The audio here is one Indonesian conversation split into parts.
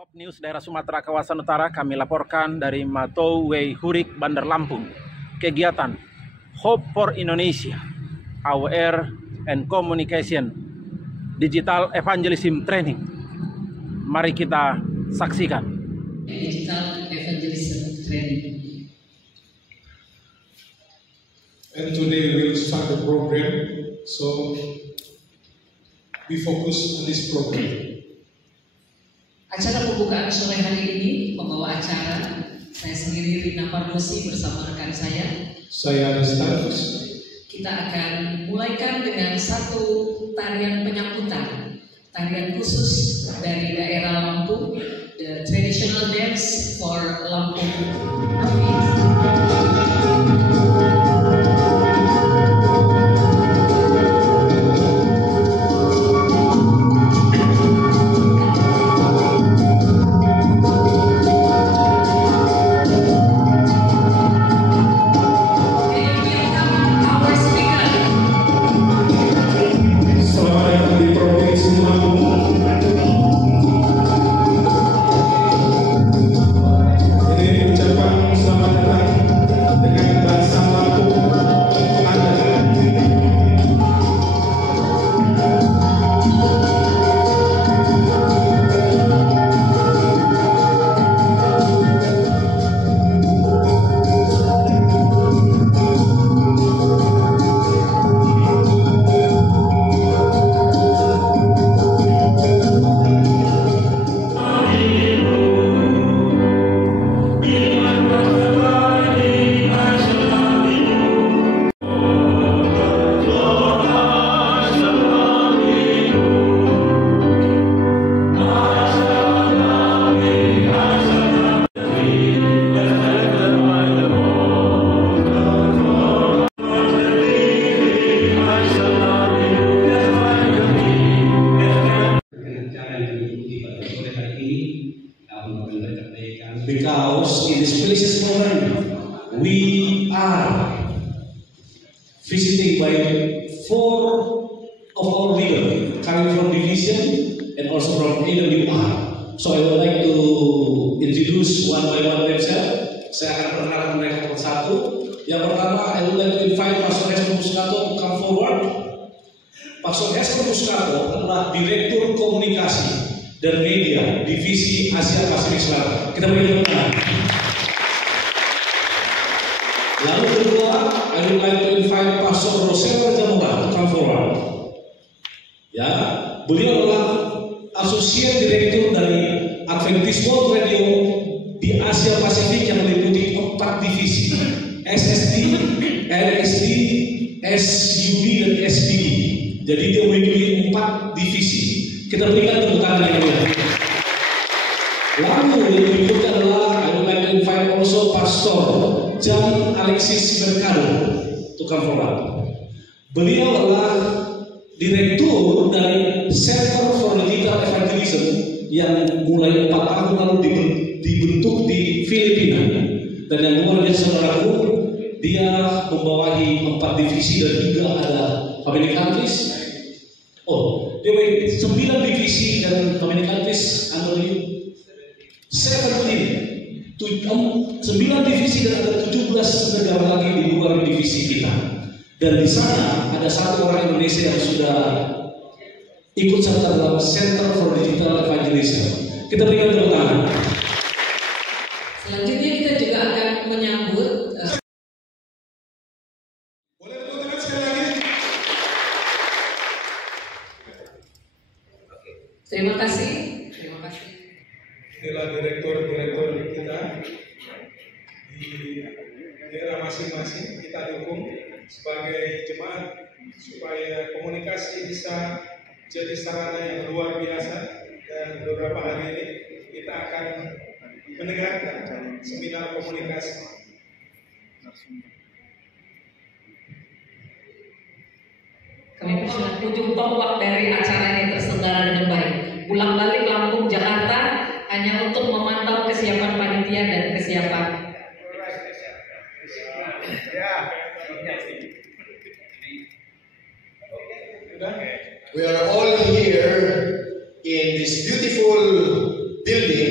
Hop News daerah Sumatera kawasan utara kami laporkan dari Matou Wei Hurik Bandar Lampung. Kegiatan Hope for Indonesia Aware and Communication Digital Evangelism Training. Mari kita saksikan. Digital Evangelism Training. And today we will start the program, so we focus on this program. Acara pembukaan sore hari ini membawa acara saya sendiri Rina Pardosi bersama rekan saya Aristarchus. Kita akan mulaikan dengan satu tarian penyambutan, tarian khusus dari daerah Lampung, the traditional dance for Lampung. Because in this precious moment we are visited by 4 of our leaders coming from division and also from AWR. So I would like to introduce one by one themselves. Saya akan perkenalkan mereka satu. Yang pertama, I would like to invite Pastor Hesper Muscato to come forward. Pastor Hesper Muscato adalah Direktur Komunikasi dan Media Divisi Asia Pasifik Selatan. Kita beri tepuk tangan. Lalu kedua, I would like to invite Pastor Rosella Jamura to come forward. Ya, beliau adalah Associate Director dari Adventist World Radio di Asia Pasifik yang meliputi 4 divisi: SSD, LSD, SUB, dan SPD. Jadi dia memiliki 4 divisi. Kita berikan tepuk tangan yang mulia. Lalu yang berikutnya adalah I would like to invite also Pastor Jan Alexis Mercado to come forward. Beliau adalah direktur dari Center for Digital Evangelism yang mulai 4 tahun lalu dibentuk di Filipina. Dan yang luar biasa saudaraku, dia membawahi 4 divisi dan juga ada family countries. Dia memiliki 9 divisi dan communicatis under 17. 9 divisi dan ada 17 negara lagi di luar divisi kita. Dan di sana ada 1 orang Indonesia yang sudah ikut serta dalam Center for Digital Evangelism. Kita berikan tepuk tangan. Selanjutnya kita juga akan menyambut Terima kasih. Inilah direktur-direktur kita di daerah masing-masing. Kita dukung sebagai jemaat supaya komunikasi bisa jadi sarana yang luar biasa. Dan beberapa hari ini kita akan mendengarkan seminar komunikasi. Kami persilakan ujung tombak dari acara ini terselenggara dengan baik. Pulang balik Lampung, Jakarta hanya untuk memantau kesiapan panitia dan kesiapan. We are all here in this beautiful building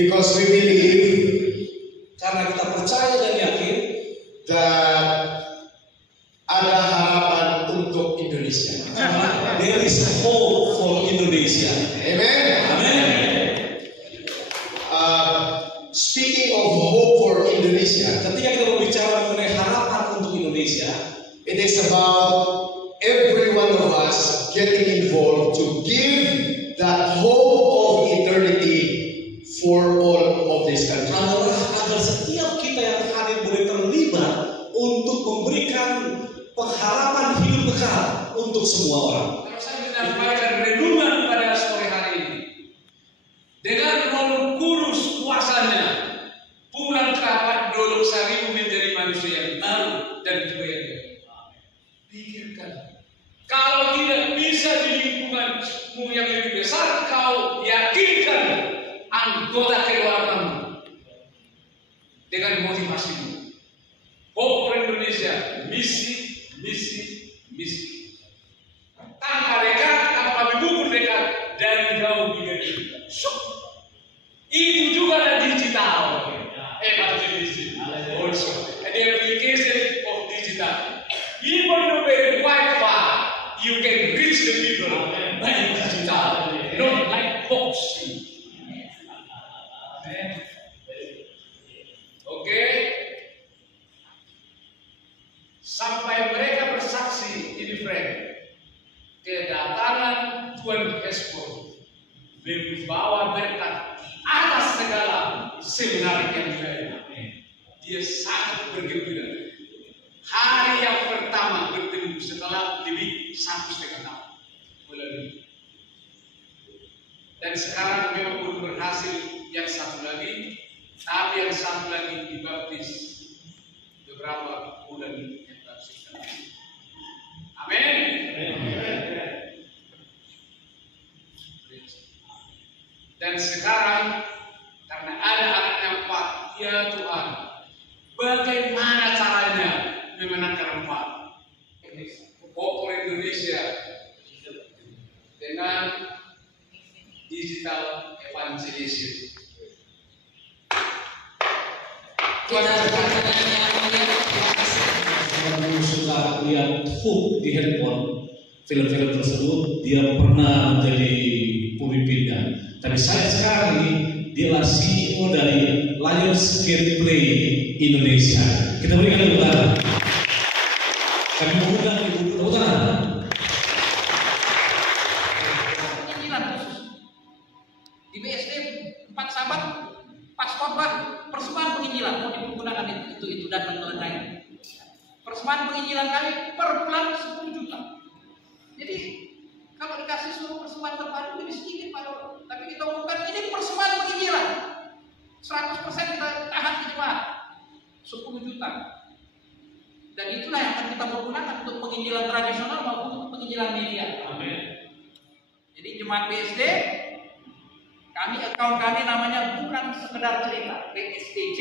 Because we believe karena kita percaya dan yakin that ada harapan untuk Indonesia. there is hope for Indonesia. Amen. Amen. Speaking of hope for Indonesia, Ketika kita berbicara mengenai harapan untuk Indonesia, it is about every one of us getting involved to give that hope of eternity for all of this country. adalah agar setiap kita yang hadir boleh terlibat untuk memberikan pengharapan hidup kekal untuk semua orang. Kalau saya menyampaikan renungan pada sore hari ini, dengan Roh Kudus kuasanya, pulang kerabat Dolok Sarimu menjadi manusia yang baru dan juga yang baik. Pikirkan, kalau tidak bisa di lingkunganmu yang lebih besar, kau yakinkan anggota keluargamu dengan motivasimu. Hope for Indonesia, misi. Tanpa dekat, tanpa mengukur dekat, dari jauh hingga dekat. Itu juga ada digital. Also, the application of digital. Even though very quite far, you can reach the people by digital, not like books. Oke? Sampai mereka bersaksi ini friend, kedatangan Tuhan Yesus membawa berkat atas segala seminar yang lain. Dia sangat bergembira. Hari yang pertama bertemu setelah lebih 1,5 tahun melalui. Dan sekarang memang belum berhasil yang satu lagi, tapi yang satu lagi dibaptis beberapa bulan yang lalu. Amin. Dan sekarang karena ada anak yang empat, ya Tuhan, bagaimana caranya memenangkan empat? Hope for Indonesia dengan digital evangelism. Kalau suka lihat Hook di handphone, film-film tersebut dia pernah menjadi pemimpinnya. Tapi saya sekarang ini dia CEO dari Lions Gameplay Indonesia. Kita berikan tepuk tangan. Kami mengundang ibu tepuk tangan. Penginjilan khusus di BSD 4 Sahabat pas khotbah persembahan penginjilan mau dipergunakan itu dan lain-lain. Persembahan penginjilan kami per bulan 10 juta. Jadi kalau dikasih seluruh persembahan terpadu lebih sedikit Pak Doro. Tapi kita umumkan ini persembahan penginjilan 100% kita tahan di jemaat 10 juta. Dan itulah yang akan kita pergunakan untuk penginjilan tradisional maupun penginjilan media. Amin. Jadi jemaat BSD, account kami namanya bukan sekedar cerita, BSDC.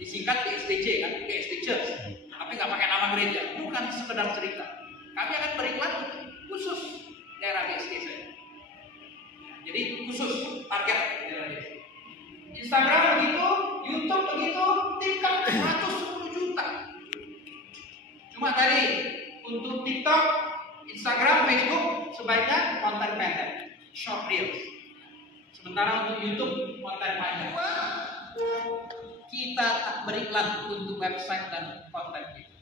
Disingkat BSDC kan, BSD Church. Tapi nggak pakai nama gereja, bukan sekedar cerita. Kami akan beriklan khusus daerah BSD saya. Jadi khusus target daerah BSD. Instagram begitu, YouTube begitu, TikTok 110 juta. Cuma tadi untuk TikTok, Instagram, Facebook sebaiknya konten pendek, short reels. Sementara untuk YouTube konten panjang. Kita tak beriklan untuk website dan konten kita.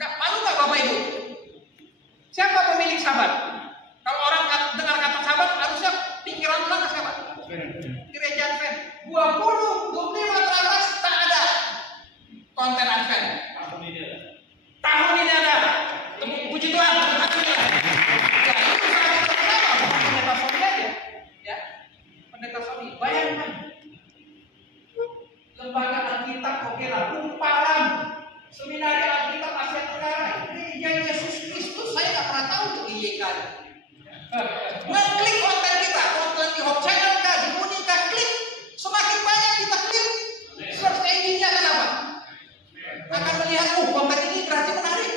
Nggak malu nggak Bapak Ibu? Siapa pemilik Sahabat? Kalau orang dengar kata Sahabat, harusnya pikiran orang ke siapa? Gereja Advent. 25 teratas tak ada konten Advent. Tahun ini ada. Puji Tuhan. Alhamdulillah. Ya, itu sangat terkenal. Pendeta Sony aja. Ya. Pendeta Sony. Bayangkan. Lembaga Alkitab oke lah. Kumparan. Seminari Alkitab Asia Tenggara. Gereja Yesus Kristus. Saya nggak pernah tahu tuh IYK. Ngeklik konten kita. Konten di Hope Channel kah, di Muni kah, klik. Semakin banyak kita klik. Search engine-nya kenapa? Akan melihat, konten ini berarti menarik.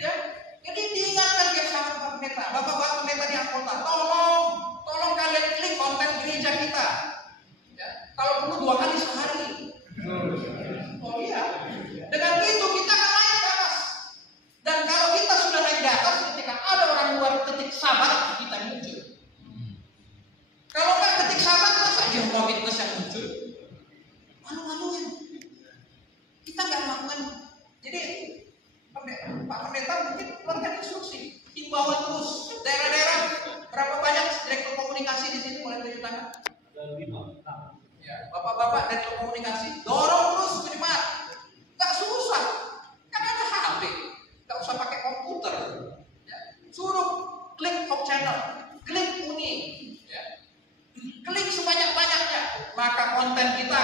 Ya, jadi diingatkan tiap sahabat Bapak Pendeta, Bapak-bapak pendeta di Angkota, tolong kalian klik Pak Pendeta mungkin keluarkan instruksi, himbauan terus. Daerah-daerah berapa banyak direktur komunikasi di sini, boleh tunjuk tangan? Ya, bapak-bapak direktur komunikasi, dorong terus ke jemaat. Gak susah, kan ada HP, gak usah pakai komputer. Ya. Suruh klik top channel, klik Uni, ya. Klik sebanyak-banyaknya, maka konten kita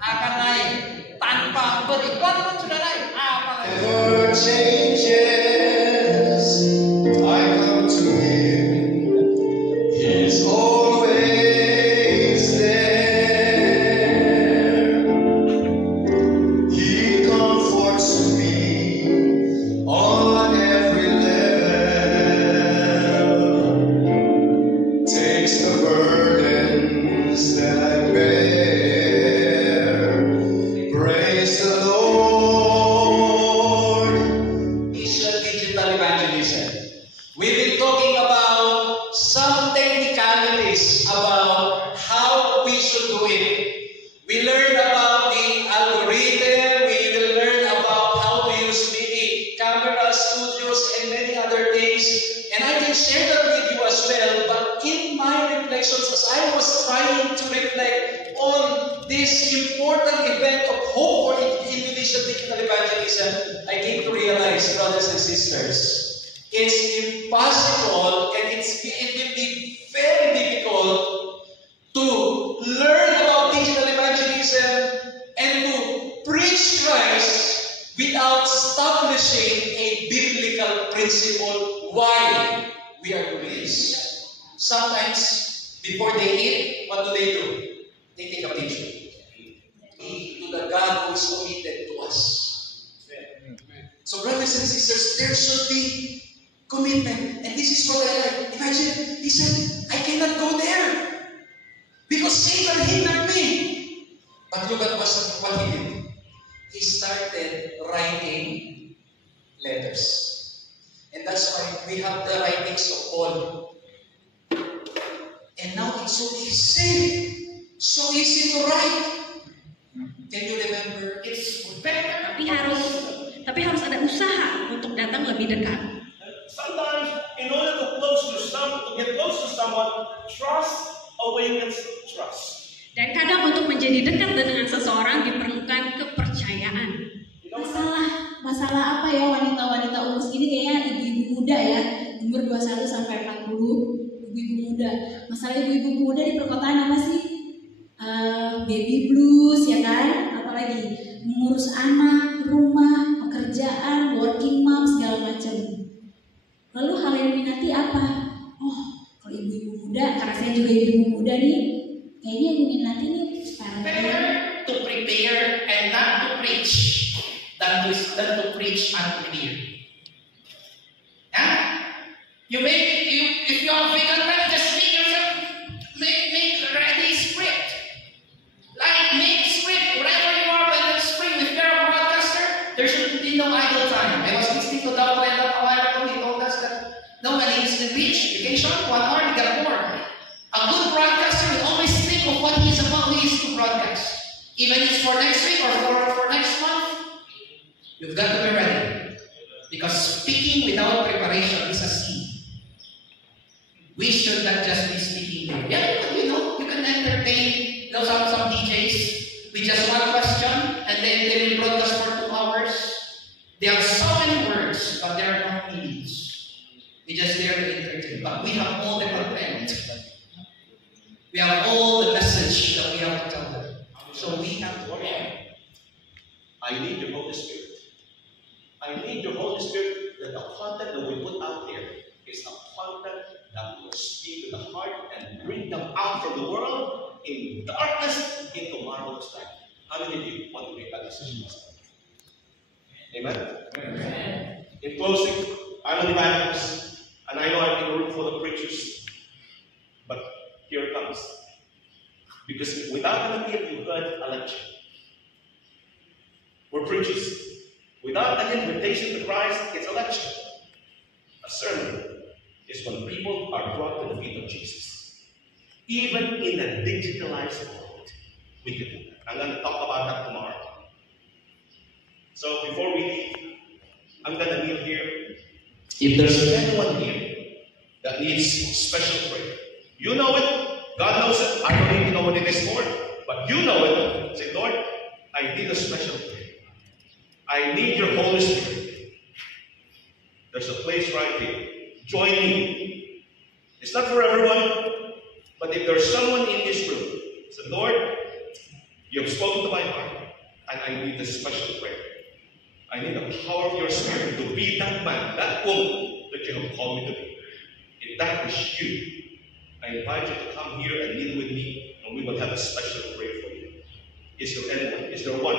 akan naik. Tanpa beriklan pun sudah naik. Apalagi Never changes. I come to Him. He's always there. He comforts me on every level. Takes the burdens that I bear. Praise the Lord. Is digital evangelism. We've been talking about some technicalities about how we should do it. We learned about the algorithm, we will learn about how to use maybe camera studios and many other things. And I can share that with you as well. But in my reflections, as I was trying to reflect on this important event of hope for Indonesian digital evangelism, I came to realize, brothers and sisters, it's impossible and it will be very difficult to learn about digital evangelism and to preach Christ without establishing a biblical principle why we are doing this. Sometimes, before they eat, what do? They take a picture. To the God who is committed to us. So, brothers and sisters, there should be commitment. And this is what I like. Imagine, he said, I cannot go there because Satan hindered me. But look at what he did. He started writing letters. And that's why we have the writings of Paul. And now it's so easy to write. Can you remember? It's better. Tapi harus ada usaha untuk datang lebih dekat. Sometimes, in order to get close to someone, trust awakens trust. Dan kadang untuk menjadi dekat dengan seseorang diperlukan kepercayaan. Masalah apa ya wanita-wanita umur segini kayaknya ibu-ibu muda ya, umur 21 sampai 40, ibu-ibu muda. Masalah ibu-ibu muda di perkotaan apa sih? Baby blues ya kan? Apalagi mengurus anak, rumah, pekerjaan, working mom segala macam. Lalu hal yang diminati apa? Oh, kalau ibu-ibu muda, karena saya juga ibu-ibu muda nih, kayaknya yang diminati nih better to prepare and not to preach than to preach and to hear. If you are vegan, just make yourself make ready script. Like make script wherever you are, whether it's free with your broadcaster, there should be no idle time. I was listening to Doug Wendell a while ago. He told us that nobody needs to reach vacation 1 hour to get bored. A good broadcaster will always think of what he's about. He is to broadcast, even if it's for next week or for next month. You've got to be ready, because speaking without preparation is a sin. We should not just be speaking there. Yeah, you can entertain some DJs with just one question, and then they will broadcast for 2 hours. There are so many words, but there are no meanings. We just there to entertain. But we have all the content. We have all the message that we have to tell them. So we have to work. I need the Holy Spirit. I need the Holy Spirit that the content that we put out there is a content that will speak to the heart and bring them out from the world in darkness into marvelous light. How many of you want to make that decision? Amen? Amen. In closing, I'm an evangelist, and I know I've been room for the preachers, but here it comes. Because without an appeal, you heard a lecture. We're preachers. Without an invitation to Christ, it's a lecture. A sermon is when people are brought to the feet of Jesus. Even in a digitalized world, we can do that. I'm going to talk about that tomorrow. So before we leave, I'm gonna kneel here. If there's anyone here that needs special prayer, you know it, God knows it, I don't even know what it is for, but you know it. Say, Lord, I need a special prayer. I need your Holy Spirit. There's a place right here. Join me. It's not for everyone, but if there's someone in this room, say, Lord, you have spoken to my heart, and I need a special prayer. I need the power of your Spirit to be that man, that woman that you have called me to be. If that is you, I invite you to come here and kneel with me, and we will have a special prayer for you. Is there anyone? Is there one?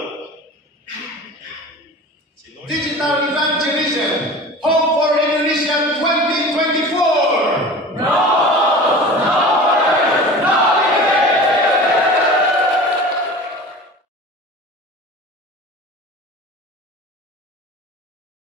Say, Lord. Digital Evangelism, Hope for Indonesia 2024.